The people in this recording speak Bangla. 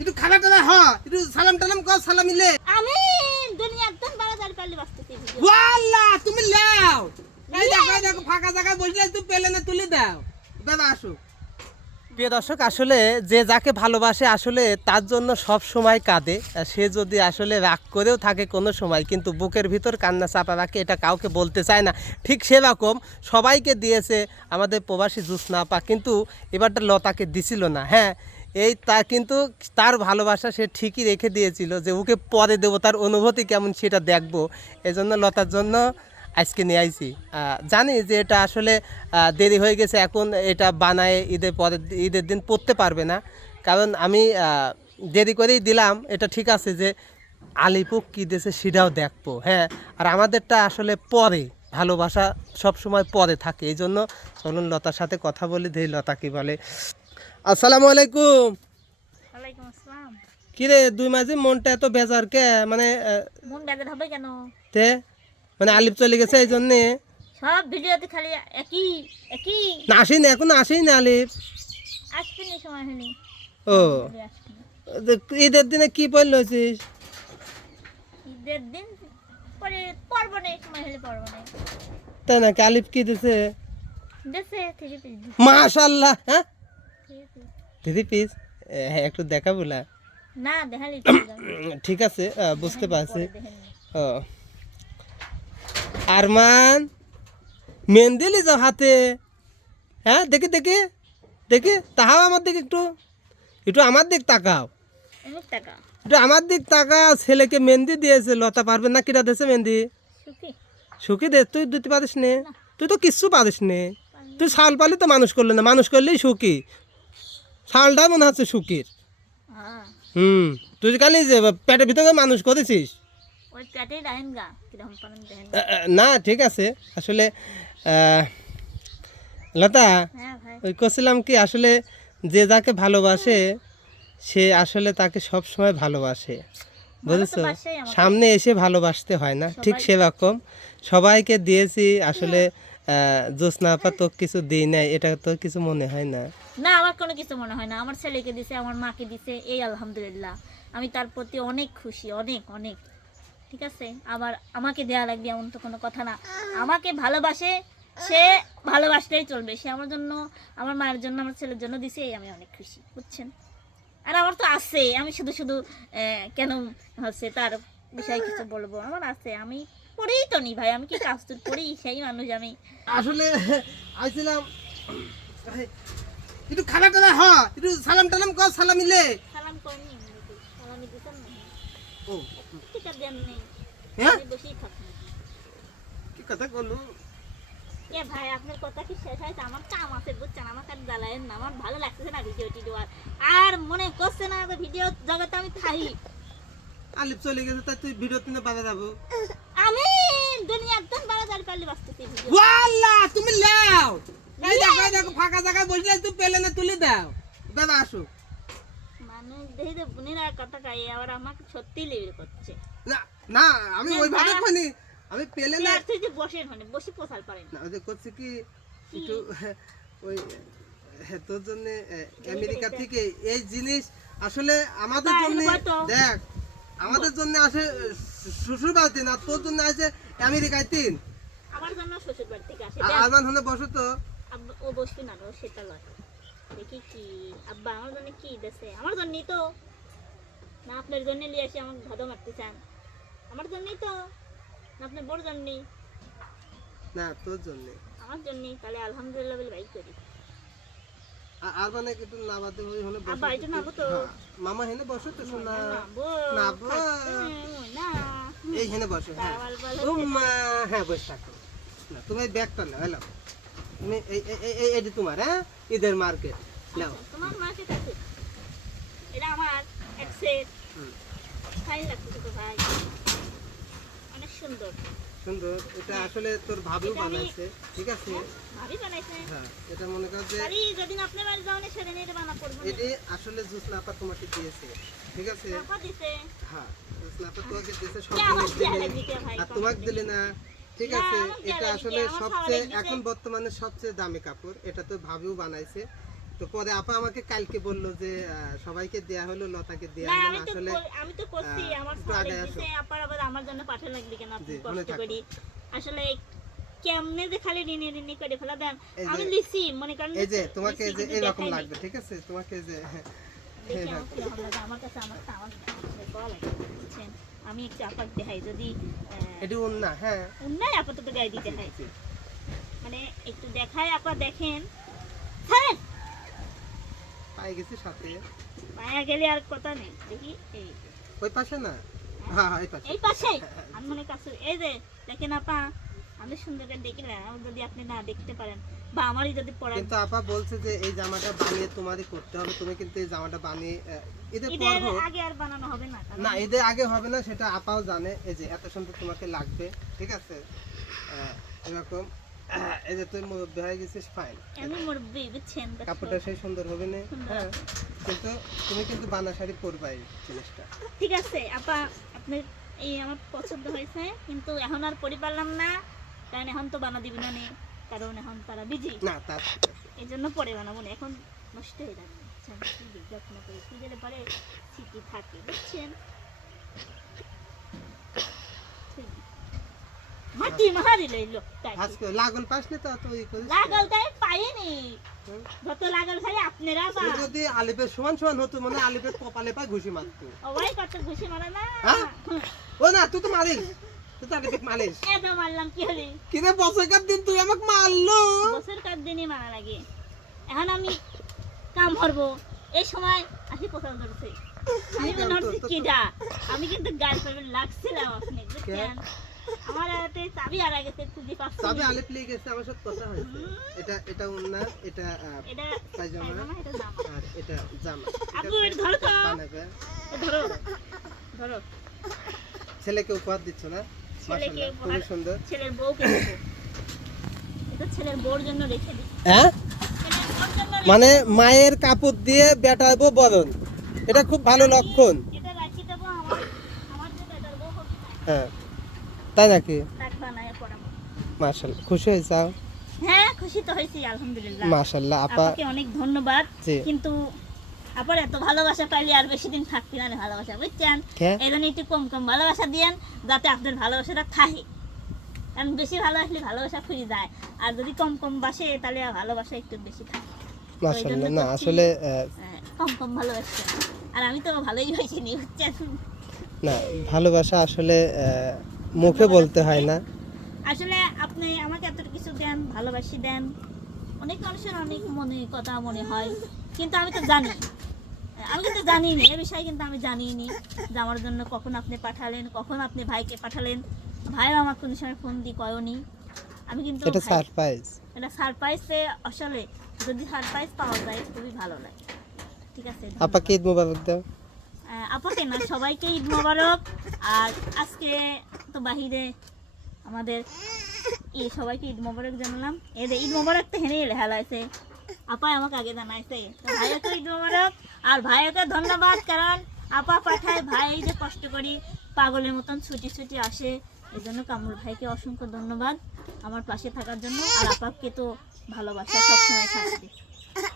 একটু খাবার টাবার হ, একটু সালাম টালাম কর, সালামিলে। আমি দুনিয়ার দিন বাড়াতাড়ি পারলে বাঁচতেছি ভিডিও। ওয়াল্লাহ তুমি লাও। এই দেখো এই দেখো ফাঁকা জায়গা বসলে একটু পেলেনে তুলে দাও। দাদা আসো। প্রিয় দর্শক, আসলে যে যাকে ভালোবাসে আসলে তার জন্য সব সময় কাঁদে। সে যদি আসলে রাগ করেও থাকে কোনো সময়, কিন্তু বুকের ভিতর কান্না চাপা রাখে, এটা কাউকে বলতে চায় না। ঠিক সেরকম সবাইকে দিয়েছে আমাদের প্রবাসী জোৎস্না আপা, কিন্তু এবারটা লতাকে দিছিল না। হ্যাঁ, এই তা কিন্তু তার ভালোবাসা সে ঠিকই রেখে দিয়েছিল, যে ওকে পরে দেবো, তার অনুভূতি কেমন সেটা দেখবো। এজন্য লতার জন্য আজকে নিয়ে আইছি। জানি যে এটা আসলে দেরি হয়ে গেছে, এখন এটা বানায় ঈদের পরে ঈদের দিন পরতে পারবে না, কারণ আমি দেরি করেই দিলাম। এটা ঠিক আছে যে আলিপুর কী দিয়েছে সেটাও দেখবো। হ্যাঁ, আর আমাদেরটা আসলে পরে, ভালোবাসা সব সময় পরে থাকে। এই জন্য চলুন লতার সাথে কথা বলি, দেখি লতা কি বলে। আসসালামু আলাইকুম। ওয়ালাইকুম আসসালাম। কিরে দুই মাঝে মনটা এত বেজার কে? মানে মন বেজার হবে কেন? তে মানে আলিপ চলে গেছে এই জন্যে? সব ভিডিওতে খালি একই একই। না আসেনি, এখন আসেই না আলিপ। আসতে নেই, সময় হয়নি। ও আসতে নেই। ঈদের দিনে কি পড়ল হচ্ছিস? ঈদের দিন পরে পড়বো না, সময় হলে পড়বো না। তাই নাকি? আলিপ কি দিছে? দেশে থেকে পিস দিছে। মাশাআল্লাহ। হ্যাঁ, থেকে পিস। দিদি পিস হ্যাঁ একটু দেখা বলা। না দেখালি ঠিক আছে, বুঝতে পারছি। দেখেন ও আরমান, মেহেন্দি লি যাও হাতে। হ্যাঁ, দেখি দেখি দেখি, তাহাও আমার দিক একটু, একটু আমার দিক তাকাও, অনেক টাকা একটু আমার দিক তাকাও। ছেলেকে মেহেন্দি দিয়েছে, লতা পারবে না? কিরা দিয়েছে মেহেন্দি? সুখী সুখী দে, তুই দিতে পারিস নে? তুই তো কিচ্ছু পারিস নে। তুই শাল পালি তো মানুষ করলে না, মানুষ করলেই সুখী। শালটা মনে হচ্ছে সুখীর। হ্যাঁ তুই খালি যে পেটের ভিতরে মানুষ করেছিস। ওই পেটেই রাখেন গা কিরকম পারেন দেখেন। না ঠিক আছে, আসলে লতা হ্যাঁ ভাই, ওই করছিলাম কি, আসলে যে যাকে ভালোবাসে সে আসলে তাকে সব সময় ভালোবাসে, বুঝেছো? বাসায় আমাকে। সামনে এসে ভালোবাসতে হয় না, ঠিক সেরকম সবাইকে দিয়েছি। আসলে জোৎস্না আপা তো কিছু দিই নাই, এটা তো কিছু মনে হয় না? না আমার কোনো কিছু মনে হয় না। আমার ছেলেকে দিছে, আমার মাকে দিছে, এই আলহামদুলিল্লাহ। আমি তার প্রতি অনেক খুশি, অনেক অনেক। ঠিক আছে, আবার আমাকে দেয়া লাগবে এমন তো কোনো কথা না। আমাকে ভালোবাসে, সে ভালোবাসতেই চলবে। সে আমার জন্য, আমার মায়ের জন্য, আমার ছেলের জন্য দিছে, এই আমি অনেক খুশি, বুঝছেন? আর আমার তো আছে, আমি শুধু শুধু কেন হচ্ছে তার বিষয়ে কিছু বলবো? আমার আছে, আমি পড়েই তো নি ভাই, আমি কি কাজ তো করি, সেই মানুষ আমি। আসলে আইছিলাম একটু খাবার টাবার হ, একটু সালাম টালাম কর, সালামিলে। সালাম করেনি, সালামি দিতাম না। ও ঠিক আছে, দেন নেই, হ্যাঁ, আমি বসেই থাকি। কি কথা বললো? এ ভাই, আপনার কথা কি শেষ হয়েছে? আমার কাম আছে, বুঝছেন? আমার কাছে জ্বালায়েন না, আমার ভালো লাগতেছে না ভিডিও টিডিও, আর মনে করছে না যে ভিডিও জগতে আমি থাকি। আলিপ চলে গেছে, তাই তুই ভিডিও তিনে বাধা যাবো। আমি দুনিয়ার দিন বাড়াতাড়ি পারলে বাঁচতেছি ভিডিও। ওয়াল্লাহ তুমি লাও। এই দেখো এই দেখো ফাঁকা জায়গা বসলে একটু পেলেনে তুলে দাও। দাদা আসো। মানুষ দেখে যে বোনেরা কথা কয়, আবার আমাকে সত্যি লেবে করছে। না না, আমি ওইভাবে কইনি, আমি পেলেনে আর তুই যে বসেন, মানে বসে পোষাল পারেন না, ওই যে করছি কি একটু ওই তোর জন্য আমেরিকা থেকে এই জিনিস আসলে আমাদের বাবা, জন্য, এরকম তো। দেখ আমাদের জন্য আসে শ্বশুর বাড়িতে না, তোর জন্য আসে আমেরিকায় 3। আমার জন্য শ্বশুর বাড়ি থেকে আসে। আরমান হলে বসো তো। আব্বা ও বসবি না, ও সেটা লয়। দেখি কি আব্বা আমার জন্য কি দেশে, আমার জন্যই তো না? আপনার জন্য নিয়ে আসি আমাকে ধদা মারতে চান? আমার জন্যই তো না? আপনার বড় জন্যই? না তোর জন্য। আমার জন্যই। তাহলে আলহামদুলিল্লাহ বলে বাইক করি। আরমানে একটু নামাতে হলে বসো। আব্বা এটা নাবো তো। হ্যাঁ, মামা হেনে বসো তো শোনা। নাবো নাবো। না, এই হেনে বসো। হ্যাঁ তাওয়াল বলো। হ্যাঁ বসে থাকো না, তুমি এই ব্যাগটা নাও। হ্যালো, তুমি এই যে তোমার, হ্যাঁ ঈদের মার্কেট নাও। তোমার মাকে কাছে এটা আমার এক সেট। ফাইন লাগতেছে তো ভাই, অনেক সুন্দর সুন্দর। এটা আসলে তোর ভাবিও বানাইছে, ঠিক আছে? ভাবি বানাইছে। হ্যাঁ, এটা মনে কর যে আরে যেদিন আপনি বাড়ি যাওনে সেদিন এটা বানা পড়বো। এটি আসলে জোৎস্না আপা তোমাকে দিয়েছে, ঠিক আছে? টাকা দিছে। হ্যাঁ, জোৎস্না আপা তোমাকে দিয়েছে, সব কে আমার জিনিস খেয়াল দিলে, দিতে ভাই? আর তোমাকে দিলে না, ঠিক না, আছে? আমার এটা খেয়াল আসলে দিতে, আমার সবচেয়ে খাওয়ালে দিতে। এখন বর্তমানে সবচেয়ে দামি কাপড়, এটা তো ভাবিও বানাইছে। তো পরে আপা আমাকে কালকে বললো যে সবাইকে দেয়া হলো, লতাকে দেয়া না হলো না। আসলে আমি তো করছি আমার একটু আগে স্যার আসো। দিছে আপার আবার আমার জন্য পাঠা লাগবে কেন আপনি জি, মনে কষ্ট থাকো। করি আসলে কেমনে যে খালি রিনি করে ফেলা দেন এই যে- আমি লিখছি মনে করেন এই যে তোমাকে লিখছি যে কিন্তু এরকম দেখাই নাই। লাগবে, ঠিক আছে? তোমাকে যে দেখি আমার কিরকম লাগে, আমার কাছে আমার গলা লাগে, বুঝছেন? আমি একটু আপাত দেখাই যদি এটি না, হ্যাঁ অন্যায় আপাতত গায়ে দিতে হয় জি। মানে একটু দেখায় আপা দেখেন হ্যাঁ পাই গেছি সাথে। পায়া গেলে আর কথা নেই দেখি এই ওই পাশে না, হ্যাঁ হ্যাঁ এই পাশে। এই পাশে আমি মনে কাছে এই যে দেখেন আপা আমি সুন্দর করে দেখিলাম যদি আপনি না দেখতে পারেন বা আমারই যদি পড়া কিন্তু আপা বলছে যে এই জামাটা বানিয়ে তোমারই করতে হবে, তুমি কিন্তু এই জামাটা বানিয়ে ঈদের পর ঈদের হোক। আগে আর বানানো হবে না কারণ না, ঈদের আগে হবে না, সেটা আপাও জানে। এই যে এত সুন্দর তোমাকে লাগবে, ঠিক আছে? এরকম এই যে তুই মুরব্বী হয়ে গেছিস, ফাইন। আমি মুরব্বি বুঝছেন দেখো। কাপড়টা সেই সুন্দর হবে না, সুন্দর হ্যাঁ, আছে। কিন্তু তুমি কিন্তু বানা শাড়ি পরবাই জিনিসটা। ঠিক আছে আপা আপনার এই আমার পছন্দ হয়েছে কিন্তু এখন আর পড়ি পারলাম না কারণ এখন তো বানা দিবি না নে কারণ এখন তারা বিজি না তার ঠিক আছে। এই জন্য পরে বানাবো না এখন নষ্ট হয়ে যাবে বুঝছেন? কি যত্ন করে কি গেলে পরে স্মৃতি থাকে বুঝছেন মাটি মাহারি লইলো আজকে লাগল পাসলে তো তুই করিস না। লাগল তাই পাইনি হুম। যত লাগল খালি আপনারা বা তুই যদি আলিপের সমান সমান হতো, মানে আলিপের কপালে পায় ঘুষি মারতো। ওই কত ঘুষি মারা না হ্যাঁ? ও না, তুই তো মারিস, তুই তো আলিপের মারিস। এত মারলাম কি হলে কিরে বছরকার দিন তুই আমাকে মারলো। বছর কার দিনই মারা লাগে এখন আমি কাম করবো এই সময় আসি কোথাও ধরছে আমি মনে হচ্ছে কি যা আমি কিন্তু গাছ পাবে লাগছিলাম আপনি বুঝছেন আমার হাতে চাবি হারা গেছে খুঁজে পাচ্ছি তবে না। আলিপ লিয়ে গেছে, আমার সাথে কথা হয়েছে। এটা উন্না, এটা এটা পায়জামা, পায়জামা, এটা জামা। আর এটা জামা, ঠিক আপু, আছে? এটা ধরো তো। বানাবে। এ ধরো ধরো ছেলেকে উপহার দিচ্ছ না? ছেলেকে মাশাআল্লাহ, খুবই সুন্দর। ছেলের বউকে দেবো এটা ছেলের বউর জন্য রেখে দিই হ্যাঁ, ছেলের বউর জন্য মানে মায়ের কাপড় দিয়ে বেটাবো বরণ, এটা খুব ভালো লক্ষণ। এটা রাখি দেবো আমার আমার যে বেটার বউ হবে হ্যাঁ, তাই নাকি? তাক বানায় পড়াবো মাশাআল্লাহ, খুশি হয়েছাও? হ্যাঁ খুশি তো হয়েছি আলহামদুলিল্লাহ মাশাআল্লাহ আপা। আপনাকে অনেক ধন্যবাদ জি। কিন্তু আবার এত ভালোবাসা পাইলে আর বেশি দিন থাকতে না ভালোবাসা বুঝছেন কে? এই জন্য একটু কম কম ভালোবাসা দিয়েন যাতে আপনার ভালোবাসাটা থাকে কারণ বেশি ভালোবাসলে ভালোবাসা ফুরিয়ে যায় আর যদি কম কম বাসে তাহলে আর ভালোবাসা একটু বেশি থাকে মাশাআল্লাহ, না আসলে কম কম ভালোবাসছেন আর আমি তো ভালোই বাসিনি বুঝছেন না, ভালোবাসা আসলে মুখে বলতে হয় না। আসলে আপনি আমাকে এত কিছু দেন ভালোবাসি দেন অনেক মানুষের অনেক মনে কথা মনে হয় কিন্তু আমি তো জানি আমি কিন্তু জানিনি এ বিষয়ে কিন্তু আমি জানিনি যে আমার জন্য কখন আপনি পাঠালেন কখন আপনি ভাইকে পাঠালেন ভাইও আমার কোনো সময় ফোন দিয়ে কয়নি আমি কিন্তু এটা ভাই- সারপ্রাইজ। এটা সারপ্রাইজে আসলে যদি সারপ্রাইজ পাওয়া যায় খুবই ভালো লাগে ঠিক আছে আপা কে ঈদ মোবারক দাও। আপাকে না সবাইকে ঈদ মোবারক আর আজকে তো বাহিরে আমাদের সবাইকে ঈদ মোবারক জানালাম এদের ঈদ মোবারক তো হেনে হেলাইছে আপা আমাকে আগে জানাইছে তো ভাইয়াকে ঈদ মোবারক আর ভাইয়াকে ধন্যবাদ কারণ আপা পাঠায় ভাই এই যে কষ্ট করি পাগলের মতন ছুটি ছুটি আসে এই জন্য কামরুল ভাইকে অসংখ্য ধন্যবাদ আমার পাশে থাকার জন্য আর আপাকে তো ভালোবাসা সবসময় থাকবে